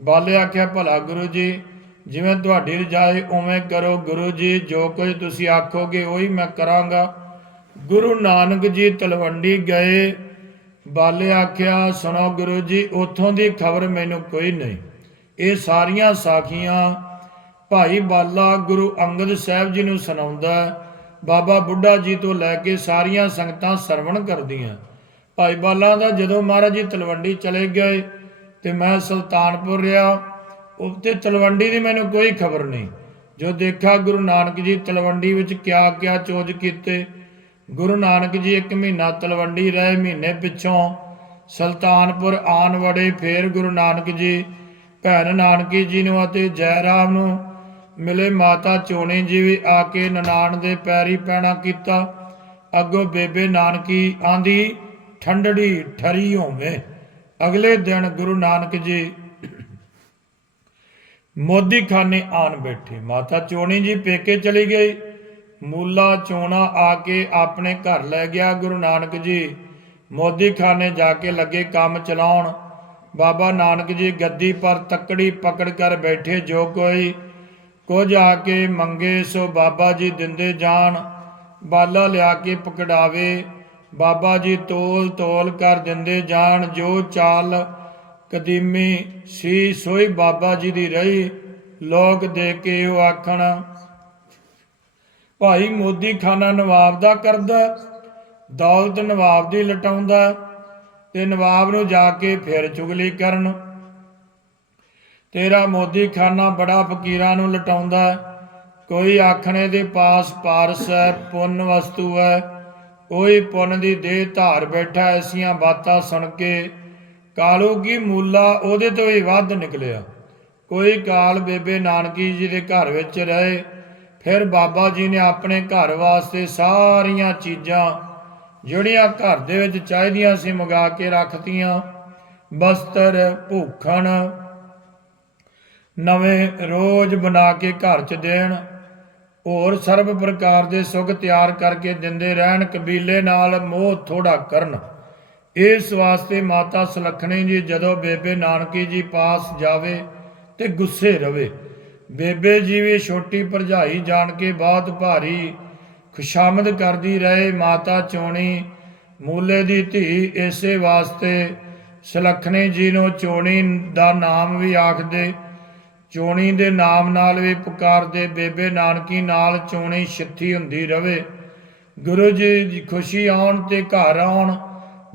ਬਾਲੇ ਆਖਿਆ, ਭਲਾ ਗੁਰੂ ਜੀ ਜਿਵੇਂ ਤੁਹਾਡੀ ਰਜਾਈ ਉਵੇਂ ਕਰੋ ਗੁਰੂ ਜੀ, ਜੋ ਕੁਝ ਤੁਸੀਂ ਆਖੋਗੇ ਉਹੀ ਮੈਂ ਕਰਾਂਗਾ। ਗੁਰੂ ਨਾਨਕ ਜੀ ਤਲਵੰਡੀ ਗਏ। ਬਾਲੇ ਆਖਿਆ, ਸੁਣੋ ਗੁਰੂ ਜੀ, ਉਥੋਂ ਦੀ ਖਬਰ ਮੈਨੂੰ ਕੋਈ ਨਹੀਂ। ਇਹ ਸਾਰੀਆਂ ਸਾਖੀਆਂ, ਭਾਈ ਬਾਲਾ ਗੁਰੂ ਅੰਗਦ ਸਾਹਿਬ ਜੀ ਨੂੰ ਸੁਣਾਉਂਦਾ ਬਾਬਾ ਬੁੱਢਾ ਜੀ ਤੋਂ ਲੈ ਕੇ ਸਾਰੀਆਂ ਸੰਗਤਾਂ ਸਰਵਣ ਕਰਦੀਆਂ। ਭਾਈ ਬਾਲਾ ਦਾ ਜਦੋਂ ਮਹਾਰਾਜ ਜੀ ਤਲਵੰਡੀ ਚਲੇ ਗਏ ਤੇ ਮੈਂ ਸੁਲਤਾਨਪੁਰ ਰਿਹਾ ਉੱਤੇ ਤਲਵੰਡੀ ਦੀ ਮੈਨੂੰ ਕੋਈ ਖਬਰ ਨਹੀਂ। ਜੋ ਦੇਖਿਆ ਗੁਰੂ ਨਾਨਕ ਜੀ ਤਲਵੰਡੀ ਵਿੱਚ ਕਿਆ ਕਿਆ ਚੋਜ ਕੀਤੇ, ਗੁਰੂ ਨਾਨਕ ਜੀ ਇੱਕ ਮਹੀਨਾ ਤਲਵੰਡੀ ਰਹੇ, ਮਹੀਨੇ ਪਿੱਛੋਂ ਸੁਲਤਾਨਪੁਰ ਆਨ ਵੜੇ, ਫੇਰ ਗੁਰੂ ਨਾਨਕ ਜੀ, ਭੈਣ ਨਾਨਕੀ ਜੀ ਨੂੰ ਅਤੇ ਜੈ ਰਾਮ ਨੂੰ ਮਿਲੇ ਮਾਤਾ ਚੋਣੀ ਜੀ ਵੀ ਆ ਕੇ ਨਨਾਣ ਦੇ ਪੈਰੀ ਪੈਣਾ ਕੀਤਾ। ਅੱਗੋਂ ਬੇਬੇ ਨਾਨਕੀ ਆਂਦੀ, ਠੰਡੜੀ ਠਰੀ ਹੋਵੇ। ਅਗਲੇ ਦਿਨ ਗੁਰੂ ਨਾਨਕ ਜੀ ਮੋਦੀ ਖਾਨੇ ਆਣ ਬੈਠੇ। ਮਾਤਾ ਚੋਣੀ ਜੀ ਪੇਕੇ ਚਲੀ ਗਈ। ਮੂਲਾ ਚੋਣਾ ਆ ਕੇ ਆਪਣੇ ਘਰ ਲੈ ਗਿਆ ਗੁਰੂ ਨਾਨਕ ਜੀ। ਮੋਦੀ ਖਾਨੇ ਜਾ ਕੇ ਲੱਗੇ ਕੰਮ ਚਲਾਉਣ। ਬਾਬਾ ਨਾਨਕ ਜੀ ਗੱਦੀ ਪਰ ਤੱਕੜੀ ਪਕੜ ਕਰ ਬੈਠੇ ਜੋ ਕੋਈ। ਕੁਝ ਆ ਕੇ ਮੰਗੇ ਸੋ ਬਾਬਾ ਜੀ ਦਿੰਦੇ ਜਾਣ। ਬਾਲਾ ਲਿਆ ਕੇ ਪਕੜਾਵੇ। ਬਾਬਾ ਜੀ ਤੋਲ ਤੋਲ ਕਰ ਦਿੰਦੇ ਜਾਣ। ਜੋ ਚਾਲ ਕਦੀਮੀ ਸੀ ਸੋਈ ਬਾਬਾ ਜੀ ਦੀ ਰਹੀ, ਲੋਕ ਦੇ ਕੇ ਉਹ ਆਖਣ, ਭਾਈ ਮੋਦੀ ਖਾਨਾ ਨਵਾਬ ਦਾ ਕਰਦਾ, ਦੌਲਤ ਨਵਾਬ ਦੀ ਲਟਾਉਂਦਾ, ਤੇ ਨਵਾਬ ਨੂੰ ਜਾ ਕੇ ਫਿਰ ਚੁਗਲੀ ਕਰਨ। ਤੇਰਾ ਮੋਦੀ ਖਾਨਾ ਬੜਾ ਫਕੀਰਾਂ ਨੂੰ ਲਟਾਉਂਦਾ, ਕੋਈ ਆਖਣੇ ਦੇ ਪਾਸ ਪਾਰਸ ਹੈ, ਪੁੰਨ ਵਸਤੂ ਹੈ, ਕੋਈ ਪੁੰਨ ਦੀ ਦੇਹ ਧਾਰ ਬੈਠਾ ਐਸੀਆਂ ਬਾਤਾਂ ਸੁਣ ਕੇ ਕਾਲੂ ਕੀ ਮੂਲਾ ਉਹਦੇ ਤੋਂ ਹੀ ਵੱਧ ਨਿਕਲਿਆ। ਕੋਈ ਕਾਲ ਬੇਬੇ ਨਾਨਕੀ ਜੀ ਦੇ ਘਰ ਵਿੱਚ ਰਹੇ, ਫਿਰ ਬਾਬਾ ਜੀ ਨੇ ਆਪਣੇ ਘਰ ਵਾਸਤੇ ਸਾਰੀਆਂ ਚੀਜ਼ਾਂ ਜਿਹੜੀਆਂ ਘਰ ਦੇ ਵਿੱਚ ਚਾਹੀਦੀਆਂ ਸੀ ਮੰਗਾ ਕੇ ਰੱਖਤੀਆਂ। ਬਸਤਰ, ਭੂਖਣ, ਨਵੇਂ ਰੋਜ਼ ਬਣਾ ਕੇ ਘਰ 'ਚ ਦੇਣ, ਹੋਰ ਸਰਬ ਪ੍ਰਕਾਰ ਦੇ ਸੁੱਖ ਤਿਆਰ ਕਰਕੇ ਦਿੰਦੇ ਰਹਿਣ, ਕਬੀਲੇ ਨਾਲ ਮੋਹ ਥੋੜਾ ਕਰਨ। ਇਸ ਵਾਸਤੇ ਮਾਤਾ ਸੁਲੱਖਣੀ ਜੀ ਜਦੋਂ ਬੇਬੇ ਨਾਨਕੀ ਜੀ ਪਾਸ ਜਾਵੇ ਤੇ ਗੁੱਸੇ ਰਵੇ। ਬੇਬੇ ਜੀ ਵੀ ਛੋਟੀ ਭਰਜਾਈ ਜਾਣ ਕੇ ਬਹੁਤ ਭਾਰੀ ਖੁਸ਼ਾਮਦ ਕਰਦੀ ਰਹੇ। ਮਾਤਾ ਚੋਣੀ ਮੂਲੇ ਦੀ ਧੀ ਇਸੇ ਵਾਸਤੇ ਸੁਲੱਖਣੀ ਜੀ ਨੂੰ ਚੋਣੀ ਦਾ ਨਾਮ ਵੀ ਆਖਦੇ। ਚੋਣੀ ਦੇ ਨਾਮ ਨਾਲ ਵੀ ਪੁਕਾਰਦੇ। ਬੇਬੇ ਨਾਨਕੀ ਨਾਲ ਚੋਣੀ ਛਿੱਥੀ ਹੁੰਦੀ ਰਵੇ। ਗੁਰੂ ਜੀ ਖੁਸ਼ੀ ਆਉਣ ਤੇ ਘਰ ਆਉਣ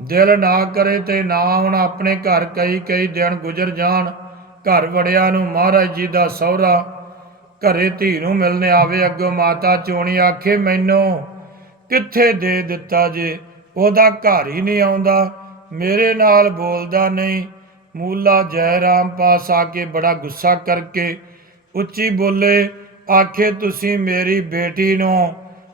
ਦਿਲ ਨਾ ਕਰੇ ਤੇ ਨਾ ਹੁਣ ਆਪਣੇ ਘਰ ਕਈ ਕਈ ਦਿਨ ਗੁਜ਼ਰ ਜਾਣ। ਘਰ ਵੜਿਆ ਨੂੰ ਮਹਾਰਾਜ ਜੀ ਦਾ ਸਹੁਰਾ, ਘਰੇ ਧੀ ਨੂੰ ਮਿਲਨੇ ਆਵੇ ਅੱਗੋਂ ਮਾਤਾ ਚੋਣੀ ਆਖੇ, ਮੈਨੂੰ ਕਿੱਥੇ ਦੇ ਦਿੱਤਾ ਜੇ? ਉਹਦਾ ਘਰ ਹੀ ਨਹੀਂ ਆਉਂਦਾ। ਮੇਰੇ ਨਾਲ ਬੋਲਦਾ ਨਹੀਂ। ਮੂਲਾ ਜੈ ਰਾਮ ਪਾਸ ਆ ਕੇ ਬੜਾ ਗੁੱਸਾ ਕਰਕੇ ਉੱਚੀ ਬੋਲੇ, ਆਖੇ, ਤੁਸੀਂ ਮੇਰੀ ਬੇਟੀ ਨੂੰ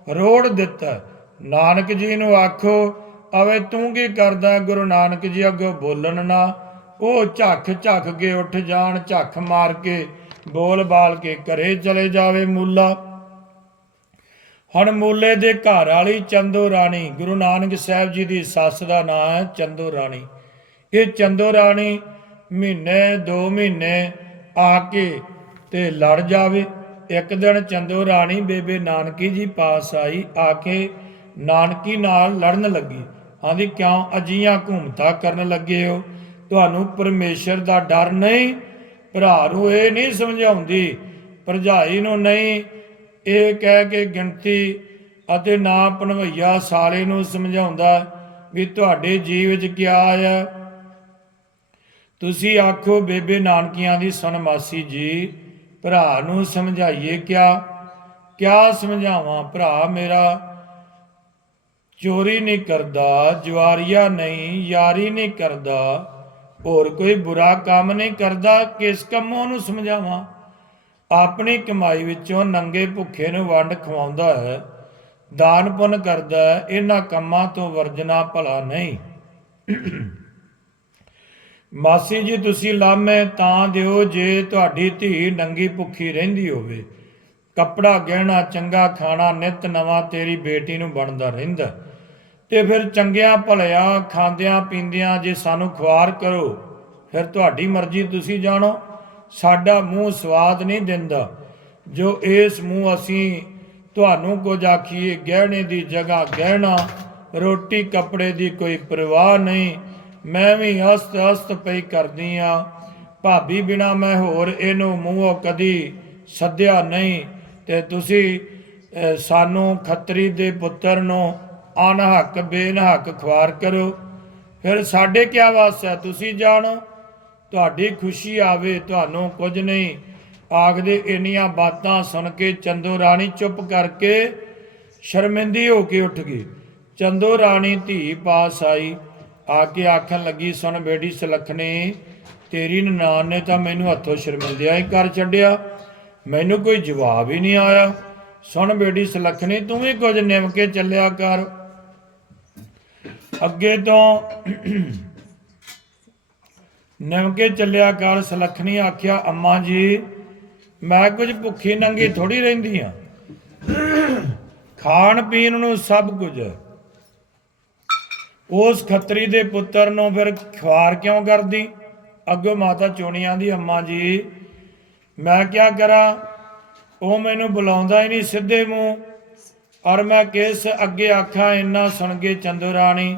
ਰੋੜ ਦਿੱਤਾ। ਨਾਨਕ ਜੀ ਨੂੰ ਆਖੋ ਅਵੇ ਤੂੰ ਕੀ ਕਰਦਾ ਗੁਰੂ ਨਾਨਕ ਜੀ ਅੱਗੇ ਬੋਲਣ ਨਾ? ਉਹ ਝੱਖ ਝੱਖ ਕੇ ਉੱਠ ਜਾਣ, ਝੱਖ ਮਾਰ ਕੇ ਬੋਲ ਬਾਲ ਕੇ ਘਰੇ ਚਲੇ ਜਾਵੇ ਮੂਲਾ। ਹੁਣ ਮੂਲੇ ਦੇ ਘਰ ਵਾਲੀ ਚੰਦੋ ਰਾਣੀ, ਗੁਰੂ ਨਾਨਕ ਸਾਹਿਬ ਜੀ ਦੀ ਸੱਸ ਦਾ ਨਾਂ ਹੈ ਚੰਦੋ ਰਾਣੀ। ਇਹ ਚੰਦੋ ਰਾਣੀ ਮਹੀਨੇ, ਦੋ ਮਹੀਨੇ ਆ ਕੇ ਤੇ ਲੜ ਜਾਵੇ। ਇੱਕ ਦਿਨ ਚੰਦੋ ਰਾਣੀ ਬੇਬੇ ਨਾਨਕੀ ਜੀ ਪਾਸ ਆਈ, ਆ ਕੇ ਨਾਨਕੀ ਨਾਲ ਲੜਨ ਲੱਗੀ। ਆਂਦੀ, ਕਿਉਂ ਅਜੀਆਂ ਘੁੰਮਤਾ ਕਰਨ ਲੱਗੇ ਹੋ? ਤੁਹਾਨੂੰ ਪਰਮੇਸ਼ਰ ਦਾ ਡਰ ਨਹੀਂ, ਭਰਾ ਨੂੰ ਇਹ ਨਹੀਂ ਸਮਝਾਉਂਦੀ, ਭਰਜਾਈ ਨੂੰ ਨਹੀਂ। ਇਹ ਕਹਿ ਕੇ ਗਿਣਤੀ ਅਤੇ ਨਾ ਪਣਵਈਆ ਸਾਲੇ ਨੂੰ ਸਮਝਾਉਂਦਾ ਵੀ ਤੁਹਾਡੇ ਜੀਵ ਵਿੱਚ ਕੀ ਆਇਆ? ਤੁਸੀਂ ਆਖੋ, ਬੇਬੇ ਨਾਨਕੀਆਂ ਦੀ ਸਨਮਾਸੀ ਜੀ, ਭਰਾ ਨੂੰ ਸਮਝਾਈਏ ਕਿਆ? ਕਿਆ ਸਮਝਾਵਾਂ, ਭਰਾ ਮੇਰਾ? ਚੋਰੀ ਨਹੀਂ ਕਰਦਾ, ਜਵਾਰੀਆ ਨਹੀਂ, ਯਾਰੀ ਨਹੀਂ ਕਰਦਾ। ਹੋਰ ਕੋਈ ਬੁਰਾ ਕੰਮ ਨਹੀਂ ਕਰਦਾ, ਕਿਸ ਕੰਮੋਂ ਨੂੰ ਸਮਝਾਵਾਂ? ਆਪਣੀ ਕਮਾਈ ਵਿੱਚੋਂ ਨੰਗੇ ਭੁੱਖੇ ਨੂੰ ਵੰਡ ਖਵਾਉਂਦਾ ਹੈ। ਦਾਨ ਪੁੰਨ ਕਰਦਾ ਹੈ, ਇਹਨਾਂ ਕੰਮਾਂ ਤੋਂ ਵਰਜਣਾ ਭਲਾ ਨਹੀਂ। ਮਾਸੀ ਜੀ, ਤੁਸੀਂ ਲਾਮੇ ਤਾਂ ਦਿਓ ਜੇ ਤੁਹਾਡੀ ਧੀ ਨੰਗੀ ਭੁੱਖੀ ਰਹਿੰਦੀ ਹੋਵੇ। ਕੱਪੜਾ ਗਹਿਣਾ, ਚੰਗਾ ਖਾਣਾ, ਨਿਤ ਨਵਾਂ ਤੇਰੀ ਬੇਟੀ ਨੂੰ ਬਣਦਾ ਰਹਿੰਦਾ। ਤੇ ਫਿਰ ਚੰਗਿਆਂ ਭਲਿਆਂ ਖਾਂਦਿਆਂ ਪੀਂਦਿਆਂ ਜੇ ਸਾਨੂੰ ਖੁਆਰ ਕਰੋ, ਫਿਰ ਤੁਹਾਡੀ ਮਰਜ਼ੀ ਤੁਸੀਂ ਜਾਣੋ। ਸਾਡਾ ਮੂੰਹ ਸਵਾਦ ਨਹੀਂ ਦਿੰਦਾ। ਜੋ ਇਸ ਮੂੰਹ ਅਸੀਂ ਤੁਹਾਨੂੰ ਕੁਝ ਆਖੀਏ, ਗਹਿਣੇ ਦੀ ਜਗ੍ਹਾ ਗਹਿਣਾ, ਰੋਟੀ ਕੱਪੜੇ ਦੀ ਕੋਈ ਪਰਵਾਹ ਨਹੀਂ। ਮੈਂ ਵੀ ਹਸਤ ਹਸਤ ਪਈ ਕਰਦੀ ਆ। ਭਾਬੀ ਬਿਨਾ ਮੈਂ ਹੋਰ ਇਹਨੂੰ ਮੂੰਹੋਂ ਕਦੀ ਸੱਦਿਆ ਨਹੀਂ। ਤੇ ਤੁਸੀਂ ਸਾਨੂੰ ਖੱਤਰੀ ਦੇ ਪੁੱਤਰ ਨੂੰ ਅਨਹੱਕ ਬੇਨਹੱਕ ਖਵਾਰ ਕਰੋ। ਫਿਰ ਸਾਡੇ ਕੀ ਵਾਸ ਹੈ ਤੁਸੀਂ ਜਾਣੋ। ਤੁਹਾਡੀ ਖੁਸ਼ੀ ਆਵੇ, ਤੁਹਾਨੂੰ ਕੁਝ ਨਹੀਂ। ਆਖਦੇ ਇੰਨੀਆਂ ਬਾਤਾਂ ਸੁਣ ਕੇ ਚੰਦੋ ਰਾਣੀ ਚੁੱਪ ਕਰਕੇ ਸ਼ਰਮਿੰਦੀ ਹੋ ਕੇ ਉੱਠ ਗਈ। ਚੰਦੋ ਰਾਣੀ ਧੀ ਪਾਸ ਆਈ। ਆ ਕੇ ਆਖਣ ਲੱਗੀ, ਸੁਣ ਬੇਟੀ ਸੁਲੱਖਣੀ, ਤੇਰੀ ਨਨਾਣ ਨੇ ਤਾਂ ਮੈਨੂੰ ਹੱਥੋਂ ਸ਼ਰਮਿੰਦਿਆ ਹੀ ਕਰ ਛੱਡਿਆ। ਮੈਨੂੰ ਕੋਈ ਜਵਾਬ ਹੀ ਨਹੀਂ ਆਇਆ। ਸੁਣ ਬੇਟੀ ਸੁਲੱਖਣੀ, ਤੂੰ ਵੀ ਕੁਝ ਨਿਮ ਕੇ ਚੱਲਿਆ ਕਰ। ਅੱਗੇ ਤੋਂ ਨਿਮਕੇ ਚੱਲਿਆ ਕਰ, ਸੁਲੱਖਣੀ ਆਖਿਆ, ਅੰਮਾ ਜੀ, ਮੈਂ ਕੁਝ ਭੁੱਖੀ ਨੰਗੀ ਥੋੜੀ ਰਹਿੰਦੀ ਆ। ਖਾਣ ਪੀਣ ਨੂੰ ਸਭ ਕੁਝ। ਉਸ ਖੱਤਰੀ ਦੇ ਪੁੱਤਰ ਨੂੰ ਫਿਰ ਖਵਾਰ ਕਿਉਂ ਕਰਦੀ? ਅੱਗੋਂ ਮਾਤਾ ਚੋਣੀਆਂ ਦੀ ਅੰਮਾ ਜੀ, ਮੈਂ ਕਿਆ ਕਰਾਂ? ਉਹ ਮੈਨੂੰ ਬੁਲਾਉਂਦਾ ਹੀ ਨਹੀਂ ਸਿੱਧੇ ਮੂੰਹ। ਔਰ ਮੈਂ ਕਿਸ ਅੱਗੇ ਆਖਾਂ, ਇੰਨਾ ਸੁਣ ਕੇ ਚੰਦੋ ਰਾਣੀ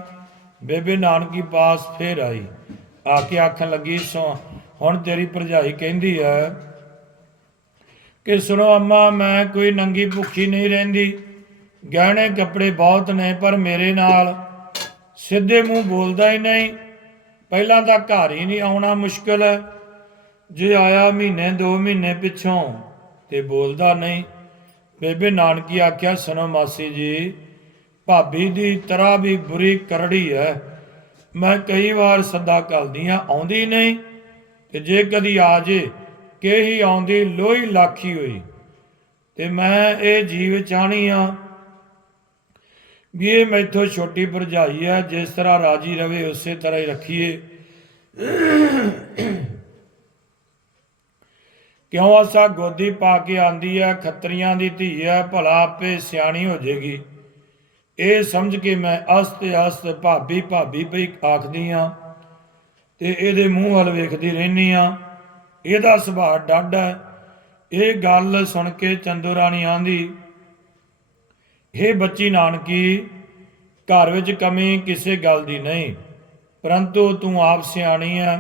ਬੇਬੇ ਨਾਨਕੀ ਪਾਸ ਫੇਰ ਆਈ। ਆ ਕੇ ਆਖਣ ਲੱਗੀ, ਸੋ ਹੁਣ ਤੇਰੀ ਭਰਜਾਈ ਕਹਿੰਦੀ ਹੈ ਕਿ ਸੁਣੋ ਅੰਮਾ, ਮੈਂ ਕੋਈ ਨੰਗੀ ਭੁੱਖੀ ਨਹੀਂ ਰਹਿੰਦੀ। ਗਹਿਣੇ ਕੱਪੜੇ ਬਹੁਤ ਨੇ, ਪਰ ਮੇਰੇ ਨਾਲ ਸਿੱਧੇ ਮੂੰਹ ਬੋਲਦਾ ਹੀ ਨਹੀਂ। ਪਹਿਲਾਂ ਤਾਂ ਘਰ ਹੀ ਨਹੀਂ ਆਉਣਾ ਮੁਸ਼ਕਲ। ਹੈ ਜੇ ਆਇਆ ਮਹੀਨੇ, ਦੋ ਮਹੀਨੇ ਪਿੱਛੋਂ ਤੇ ਬੋਲਦਾ ਨਹੀਂ। ਬੇਬੇ ਨਾਨਕੀ ਆਖਿਆ, ਸੁਣੋ ਮਾਸੀ ਜੀ ਭਾਬੀ ਦੀ ਤਰ੍ਹਾਂ ਵੀ ਬੁਰੀ ਕਰੜੀ ਹੈ ਮੈਂ ਕਈ ਵਾਰ ਸੱਦਾ ਕਰਦੀ ਆ, ਆਉਂਦੀ ਨਹੀਂ। ਤੇ ਜੇ ਕਦੀ ਆ ਜੇ ਕਿ ਆਉਂਦੀ ਲੋਹੀ ਲਾਖੀ ਹੋਈ। ਤੇ ਮੈਂ ਇਹ ਜੀਵ ਚਾਹਣੀ ਆ ਵੀ ਇਹ ਮੈਥੋਂ ਛੋਟੀ ਭਰਜਾਈ ਹੈ ਜਿਸ ਤਰ੍ਹਾਂ ਰਾਜੀ ਰਵੇ ਉਸੇ ਤਰ੍ਹਾਂ ਹੀ ਰੱਖੀਏ। ਕਿਉਂ ਅਸਾ ਗੋਦੀ ਪਾ ਕੇ ਆਂਦੀ ਹੈ ਖੱਤਰੀਆਂ ਦੀ ਧੀ ਹੈ ਭਲਾ ਆਪੇ ਸਿਆਣੀ ਹੋ ਜਾਏਗੀ ਇਹ ਸਮਝ ਕੇ ਮੈਂ ਅਸਤ ਅਸਤ ਭਾਬੀ ਭਾਬੀ ਪਈ ਆਖਦੀ ਆ ਤੇ ਇਹਦੇ ਮੂੰਹ ਵੱਲ ਵੇਖਦੀ ਰਹਿਨੀ ਆ। ਇਹਦਾ ਸੁਭਾਅ ਡਾਢਾ ਹੈ ਇਹ ਗੱਲ ਸੁਣ ਕੇ ਚੰਦੋ ਰਾਣੀ ਆਂਦੀ ਇਹ ਬੱਚੀ ਨਾਨਕੀ, ਘਰ ਵਿੱਚ ਕਮੀ ਕਿਸੇ ਗੱਲ ਦੀ ਨਹੀਂ, ਪਰੰਤੂ ਤੂੰ ਆਪ ਸਿਆਣੀ ਹੈ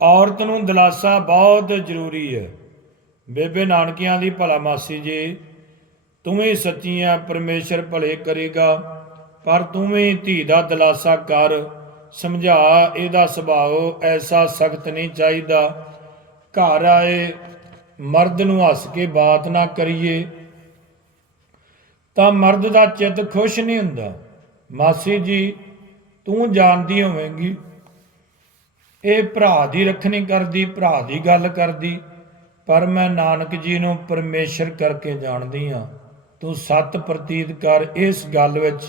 ਔਰਤ ਨੂੰ ਦਿਲਾਸਾ ਬਹੁਤ ਜ਼ਰੂਰੀ ਹੈ ਬੇਬੇ ਨਾਨਕੀਆਂ ਦੀ ਭਲਾ ਮਾਸੀ ਜੀ ਤੂੰ ਵੀ ਸੱਚੀ ਹੈ ਪਰਮੇਸ਼ਰ ਭਲੇ ਕਰੇਗਾ, ਪਰ ਤੂੰ ਵੀ ਧੀ ਦਾ ਦਿਲਾਸਾ ਕਰ। ਸਮਝਾ, ਇਹਦਾ ਸੁਭਾਅ ਐਸਾ ਸਖਤ ਨਹੀਂ ਚਾਹੀਦਾ। ਘਰ ਆਏ, ਮਰਦ ਨੂੰ ਹੱਸ ਕੇ ਬਾਤ ਨਾ ਕਰੀਏ। ਤਾਂ ਮਰਦ ਦਾ ਚਿੱਤ ਖੁਸ਼ ਨਹੀਂ ਹੁੰਦਾ। ਮਾਸੀ ਜੀ, ਤੂੰ ਜਾਣਦੀ ਹੋਵੇਂਗੀ। ਇਹ ਭਰਾ ਦੀ ਰੱਖਣੀ ਕਰਦੀ, ਭਰਾ ਦੀ ਗੱਲ ਕਰਦੀ, ਪਰ ਮੈਂ ਨਾਨਕ ਜੀ ਨੂੰ ਪਰਮੇਸ਼ਰ ਕਰਕੇ ਜਾਣਦੀ ਹਾਂ। ਤੂੰ ਸਤ ਪ੍ਰਤੀਤ ਕਰ ਇਸ ਗੱਲ ਵਿੱਚ।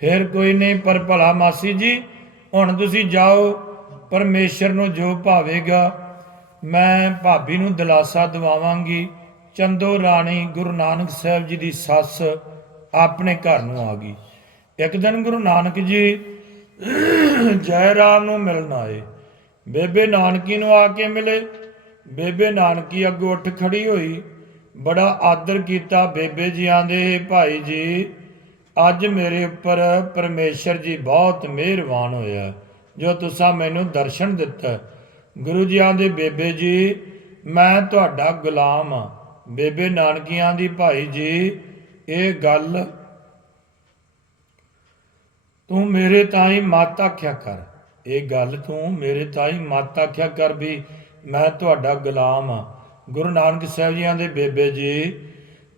ਫਿਰ ਕੋਈ ਨਹੀਂ, ਪਰ ਭਲਾ ਮਾਸੀ ਜੀ, ਹੁਣ ਤੁਸੀਂ ਜਾਓ, ਪਰਮੇਸ਼ਰ ਨੂੰ ਜੋ ਭਾਵੇਗਾ, ਮੈਂ ਭਾਬੀ ਨੂੰ ਦਿਲਾਸਾ ਦਿਵਾਵਾਂਗੀ। ਚੰਦੋ ਰਾਣੀ ਗੁਰੂ ਨਾਨਕ ਸਾਹਿਬ ਜੀ ਦੀ ਸੱਸ ਆਪਣੇ ਘਰ ਨੂੰ ਆ ਗਈ। ਇੱਕ ਦਿਨ ਗੁਰੂ ਨਾਨਕ ਜੀ ਜੈ ਰਾਮ ਨੂੰ ਮਿਲਣ ਆਏ। ਬੇਬੇ ਨਾਨਕੀ ਨੂੰ ਆ ਕੇ ਮਿਲੇ। ਬੇਬੇ ਨਾਨਕੀ ਅੱਗੋਂ ਉੱਠ ਖੜੀ ਹੋਈ। ਬੜਾ ਆਦਰ ਕੀਤਾ ਬੇਬੇ ਜੀ ਆਂਦੇ ਭਾਈ ਜੀ। ਅੱਜ ਮੇਰੇ ਉੱਪਰ ਪਰਮੇਸ਼ਰ ਜੀ ਬਹੁਤ ਮਿਹਰਬਾਨ ਹੋਇਆ, ਜੋ ਤੁਸੀਂ ਮੈਨੂੰ ਦਰਸ਼ਨ ਦਿੱਤਾ। ਗੁਰੂ ਜੀ ਆਂਦੇ ਬੇਬੇ ਜੀ, ਮੈਂ ਤੁਹਾਡਾ ਗੁਲਾਮ ਆ ਬੇਬੇ ਨਾਨਕੀਆਂ ਦੀ ਭਾਈ ਜੀ, ਇਹ ਗੱਲ ਤੂੰ ਮੇਰੇ ਤਾਈ ਮਾਤਾ ਆਖਿਆ ਕਰ। ਇਹ ਗੱਲ ਤੂੰ ਮੇਰੇ ਤਾਈ ਮਾਤਾ ਆਖਿਆ ਕਰ ਵੀ ਮੈਂ ਤੁਹਾਡਾ ਗੁਲਾਮ ਆ ਗੁਰੂ ਨਾਨਕ ਸਾਹਿਬ ਜੀਆਂ ਦੇ ਬੇਬੇ ਜੀ,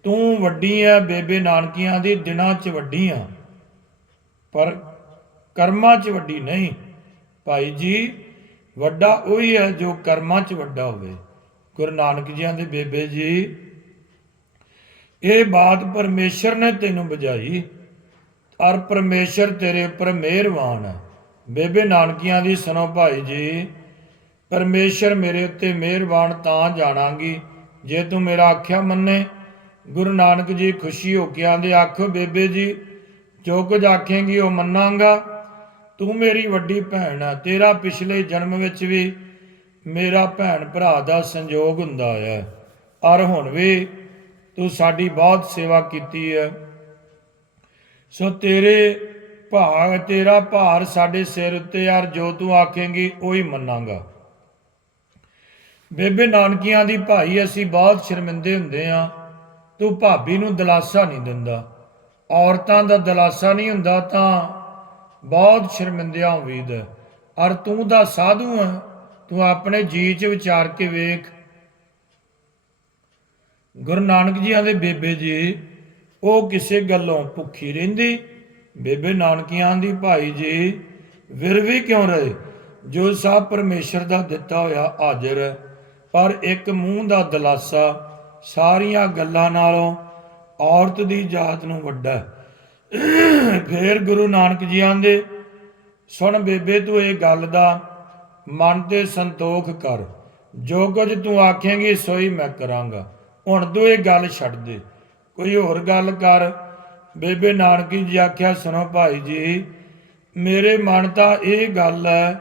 ਤੂੰ ਵੱਡੀ ਆ ਬੇਬੇ ਨਾਨਕੀਆਂ ਦੀ, ਦਿਨਾਂ 'ਚ ਵੱਡੀ ਆ। ਪਰ ਕਰਮਾਂ 'ਚ ਵੱਡੀ ਨਹੀਂ। ਭਾਈ ਜੀ, ਵੱਡਾ ਉਹੀ ਹੈ ਜੋ ਕਰਮਾਂ 'ਚ ਵੱਡਾ ਹੋਵੇ। ਗੁਰੂ ਨਾਨਕ ਜੀਆਂ ਦੇ ਬੇਬੇ ਜੀ, ਇਹ ਬਾਤ ਪਰਮੇਸ਼ਰ ਨੇ ਤੈਨੂੰ ਬੁਝਾਈ। ਔਰ ਪਰਮੇਸ਼ਰ ਤੇਰੇ ਉੱਪਰ ਮਿਹਰਬਾਨ ਹੈ ਬੇਬੇ ਨਾਨਕੀਆਂ ਦੀ ਸੁਣੋ ਭਾਈ ਜੀ ਪਰਮੇਸ਼ਰ ਮੇਰੇ ਉੱਤੇ ਮਿਹਰਬਾਨ ਤਾਂ ਜਾਣਾਂਗੀ। ਜੇ ਤੂੰ ਮੇਰਾ ਆਖਿਆ ਮੰਨੇ, ਗੁਰੂ ਨਾਨਕ ਜੀ ਖੁਸ਼ੀ ਹੋ ਕੇ ਆਂਦੇ, ਆਖੋ, ਬੇਬੇ ਜੀ, ਜੋ ਕੁਝ ਆਖੇਂਗੀ ਉਹ ਮੰਨਾਂਗਾ। ਤੂੰ ਮੇਰੀ ਵੱਡੀ ਭੈਣ ਆ, ਤੇਰਾ ਪਿਛਲੇ ਜਨਮ ਵਿੱਚ ਵੀ ਮੇਰਾ ਭੈਣ ਭਰਾ ਦਾ ਸੰਯੋਗ ਹੁੰਦਾ ਹੈ ਔਰ ਹੁਣ ਵੀ ਤੂੰ ਸਾਡੀ ਬਹੁਤ ਸੇਵਾ ਕੀਤੀ ਹੈ ਸੋ ਤੇਰੇ ਭਾਗ, ਤੇਰਾ ਭਾਰ ਸਾਡੇ ਸਿਰ ਉੱਤੇ ਯਾਰ ਜੋ ਤੂੰ ਆਖੇਂਗੀ, ਉਹੀ ਮੰਨਾਂਗਾ। ਬੇਬੇ ਨਾਨਕੀਆਂ ਦੀ ਭਾਈ ਅਸੀਂ ਬਹੁਤ ਸ਼ਰਮਿੰਦੇ ਹੁੰਦੇ ਆ। ਤੂੰ ਭਾਬੀ ਨੂੰ ਦਲਾਸਾ ਨਹੀਂ ਦਿੰਦਾ। ਔਰਤਾਂ ਦਾ ਦਲਾਸਾ ਨਹੀਂ ਹੁੰਦਾ ਤਾਂ ਬਹੁਤ ਸ਼ਰਮਿੰਦਿਆਂ ਉਮੀਦ ਹੈ। ਔਰ ਤੂੰ ਦਾ ਸਾਧੂ ਹੈ। ਤੂੰ ਆਪਣੇ ਜੀ ਚ ਵਿਚਾਰ ਕੇ ਵੇਖ। ਗੁਰੂ ਨਾਨਕ ਜੀ ਦੇ ਬੇਬੇ ਜੀ, ਉਹ ਕਿਸੇ ਗੱਲੋਂ ਭੁੱਖੀ ਰਹਿੰਦੀ। ਬੇਬੇ ਨਾਨਕੀਆਂ ਦੀ ਭਾਈ ਜੀ ਵਿਰ ਵੀ ਕਿਉਂ ਰਹੇ? ਜੋ ਸਭ ਪਰਮੇਸ਼ਰ ਦਾ ਦਿੱਤਾ ਹੋਇਆ ਹਾਜ਼ਰ ਹੈ। ਪਰ ਇੱਕ ਮੂੰਹ ਦਾ ਦਲਾਸਾ ਸਾਰੀਆਂ ਗੱਲਾਂ ਨਾਲੋਂ ਔਰਤ ਦੀ ਜਾਤ ਨੂੰ ਵੱਡਾ। ਫੇਰ ਗੁਰੂ ਨਾਨਕ ਜੀ ਆਂਦੇ, ਸੁਣ ਬੇਬੇ, ਤੂੰ ਇਹ ਗੱਲ ਦਾ ਮਨ ਤੇ ਸੰਤੋਖ ਕਰ। ਜੋ ਕੁਝ ਤੂੰ ਆਖੇਂਗੀ, ਸੋਈ ਮੈਂ ਕਰਾਂਗਾ। ਹੁਣ ਤੂੰ ਇਹ ਗੱਲ ਛੱਡ ਦੇ। ਕੋਈ ਹੋਰ ਗੱਲ ਕਰ। ਬੇਬੇ ਨਾਨਕੀ ਜੀ ਆਖਿਆ, ਸੁਣੋ ਭਾਈ ਜੀ, ਮੇਰੇ ਮਨ ਤਾਂ ਇਹ ਗੱਲ ਹੈ,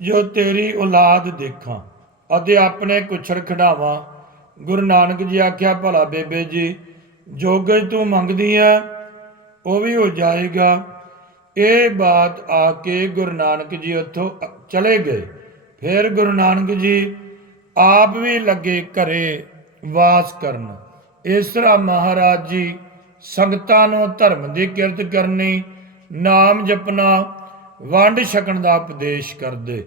ਜੋ ਤੇਰੀ ਔਲਾਦ ਦੇਖਾਂ। ਅਤੇ ਆਪਣੇ ਕੁਛੜ ਖਿਡਾਵਾਂ। ਗੁਰੂ ਨਾਨਕ ਜੀ ਆਖਿਆ, ਭਲਾ ਬੇਬੇ ਜੀ ਜੋਗਜ ਤੂੰ ਮੰਗਦੀ ਆ ਉਹ ਵੀ ਹੋ ਜਾਏਗਾ। ਇਹ ਬਾਤ ਆ ਕੇ ਗੁਰੂ ਨਾਨਕ ਜੀ ਉੱਥੋਂ ਚਲੇ ਗਏ। ਫਿਰ ਗੁਰੂ ਨਾਨਕ ਜੀ ਆਪ ਵੀ ਲੱਗੇ ਘਰੇ ਵਾਸ ਕਰਨ। ਇਸ ਤਰ੍ਹਾਂ ਮਹਾਰਾਜ ਜੀ ਸੰਗਤਾਂ ਨੂੰ ਧਰਮ ਦੀ ਕਿਰਤ ਕਰਨੀ, ਨਾਮ ਜਪਣਾ, ਵੰਡ ਛਕਣ ਦਾ ਉਪਦੇਸ਼ ਕਰਦੇ।